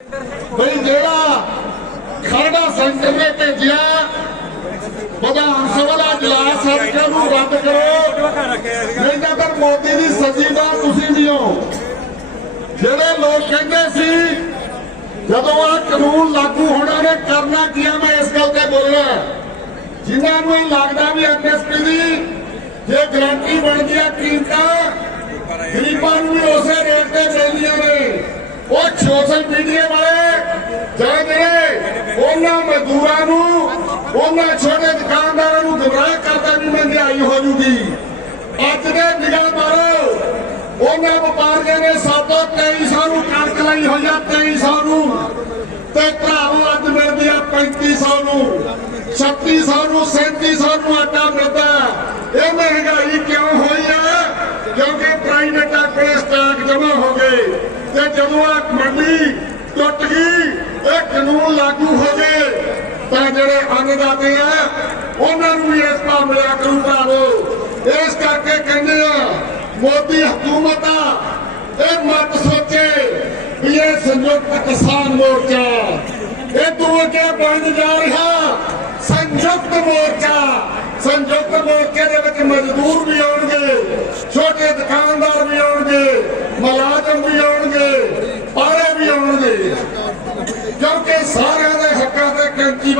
ਬਈ ਜਿਹੜਾ ਖਰੜਾ ਸੈਂਟਰ ਨੇ ਭੇਜਿਆ ਵਿਧਾਨ ਸਭਾ ਦਾ ਇਜਲਾਸ ਹੱਥ ਨੂੰ ਰੱਦ ਕਰੋ। ਨਹੀਂ ਤਾਂ ਫਿਰ ਮੋਦੀ ਦੀ ਸੱਜੀ ਦਾ ਤੁਸੀਂ ਵੀ ਹੋ। ਜਿਹੜੇ ਲੋਕ ਕਹਿੰਦੇ ਸੀ, ਜਦੋਂ ਆ ਕਾਨੂੰਨ ਲਾਗੂ ਹੋਣਾ ਨੇ, ਕਰਨਾ ਕੀ ਆ, ਮੈਂ ਇਸ ਗੱਲ ਤੇ ਬੋਲਣਾ ਜਿਨ੍ਹਾਂ ਨੂੰ ਇਹ ਲੱਗਦਾ ਵੀ ਐਮਐਸਪੀ ਦੀ ਜੇ ਗਰੰਟੀ ਬਣ ਗਿਆ ਕੀਮਤਾਂ, ਗਰੀਬਾਂ ਨੂੰ ਵੀ ਉਸੇ ਰੇਟ ਤੇ ਮਿਲਦੀਆਂ ਨੇ। ਉਹ ਸੋਸ਼ਲ ਮੀਡੀਆ ਵਾਲੇ ਜਿਹੜੇ ਜਿਹੜੇ ਉਹਨਾਂ ਮਜ਼ਦੂਰਾਂ ਨੂੰ, ਉਹਨਾਂ ਛੋਟੇ ਦੁਕਾਨਦਾਰਾਂ ਨੂੰ ਗੁੰਮਰਾਹ ਕਰਦਾ ਵੀ ਮਹਿੰਗਾਈ ਹੋ ਜੂਗੀ। ਅੱਜ ਦੇ ਨਿਗਾਹ ਮਾਰੋ, ਉਹਨਾਂ ਵਪਾਰੀਆਂ ਨੇ ਸਾਤੋਂ 2300 ਨੂੰ ਕਣਕ ਲਈ ਹੋਈ ਆ 2300 ਨੂੰ। ਤੇ ਭਰਾਵੋ, ਅੱਜ ਮਿਲਦੀ ਆ 3500 ਨੂੰ 3600 ਨੂੰ 3700 ਨੂੰ ਆਟਾ ਮਿਲਦਾ। ਇਹ ਮਹਿੰਗਾਈ ਕਿਉਂ ਹੋਈ ਆ? ਕਿਉਂਕਿ ਪ੍ਰਾਈਵੇਟ ਕੋਲੇ ਸਟਾਕ ਜਮਾ ਹੋ ਗਏ। ਤੇ ਜਦੋਂ ਆ ਮੰਡੀ ਟੁੱਟ ਗਈ, ਇਹ ਕਾਨੂੰਨ ਲਾਗੂ ਹੋ ਗਏ। ਤਾਂ ਜਿਹੜੇ ਅੰਨਦਾਤੇ ਆ, ਉਹਨਾਂ ਨੂੰ ਵੀ ਇਸ ਭਾਅ ਮਿਲਿਆ ਕਰੂ ਭਰਾਵੋ ਇਸ ਕਰਕੇ ਕਹਿੰਦੇ ਆ, ਮੋਦੀ ਹਕੂਮਤ ਆ, ਇਹ ਮਤ ਸੋਚੇ ਵੀ ਇਹ ਸੰਯੁਕਤ ਕਿਸਾਨ ਮੋਰਚਾ। ਇਹ ਤੋਂ ਅੱਗੇ ਬਣ ਜਾ ਰਿਹਾ ਸੰਯੁਕਤ ਮੋਰਚਾ। ਸੰਯੁਕਤ ਮੋਰਚੇ ਦੇ ਵਿੱਚ ਮਜ਼ਦੂਰ ਵੀ ਆਉਣਗੇ, ਛੋਟੇ ਦੁਕਾਨਦਾਰ ਵੀ ਆਉਣਗੇ ਮੁਲਾਜ਼ਮ ਵੀ ਆਉਣਗੇ ਪਾਰੇ ਵੀ ਆਉਣਗੇ ਕਿਉਂਕਿ ਸਾਰਿਆਂ ਦੇ ਹੱਕਾਂ ਤੇ ਕੈਂਚੀ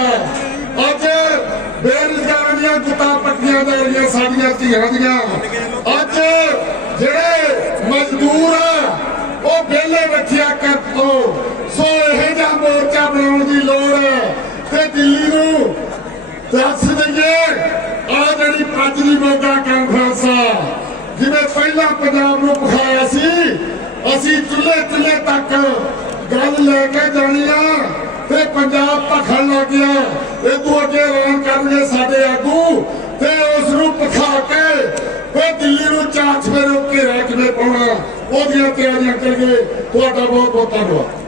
ਵੱਜ ਅੱਜ ਬੇਰੁਜ਼ਗਾਰਾਂ ਦੀਆਂ ਗੁੱਤਾਂ ਪੱਟੀਆਂ ਜਾ ਰਹੀਆਂ ਸਾਡੀਆਂ ਧੀਆਂ ਦੀਆਂ, ਅੱਜ ਜਿਹੜੇ ਮਜ਼ਦੂਰ ਆ, ਉਹ ਵਿਹਲੇ ਬੈਠਿਆ ਕਰਤੋ ਸੋ ਇਹ ਜਿਹਾ ਮੋਰਚਾ ਬਣਾਉਣ ਦੀ ਲੋੜ ਹੈ। ਤੇ ਦਿੱਲੀ ਨੂੰ ਦੱਸ ਦਈਏ ਆ ਜਿਹੜੀ ਪੰਜਵੀਂ ਮੋਗਾ ਕਾਨਫਰੰਸ ਆ ਜਿਵੇਂ ਪਹਿਲਾਂ ਪੰਜਾਬ ਨੂੰ ਪਖਾਇਆ ਸੀ, ਅਸੀਂ ਚੁੱਲ੍ਹੇ ਚੁੱਲ੍ਹੇ ਤੱਕ ਗੱਲ ਲੈ ਕੇ ਜਾਣੀ ਆ। ਪੰਜਾਬ ਭਖਣ ਲੱਗ ਗਿਆ। ਇਹ ਤੋਂ ਅੱਗੇ ਐਲਾਨ ਕਰਨਗੇ ਸਾਡੇ ਆਗੂ ਤੇ ਉਸ ਨੂੰ ਪਖਾ ਕੇ ਤੇ ਦਿੱਲੀ ਨੂੰ ਚਾਰ ਸਵੇਰੇ ਉੱਤੇ ਰੱਖ ਕੇ ਪਾਉਣਾ। ਉਹਦੀਆਂ ਤਿਆਰੀਆਂ ਕਰੀਏ। ਤੁਹਾਡਾ ਬਹੁਤ ਬਹੁਤ ਧੰਨਵਾਦ।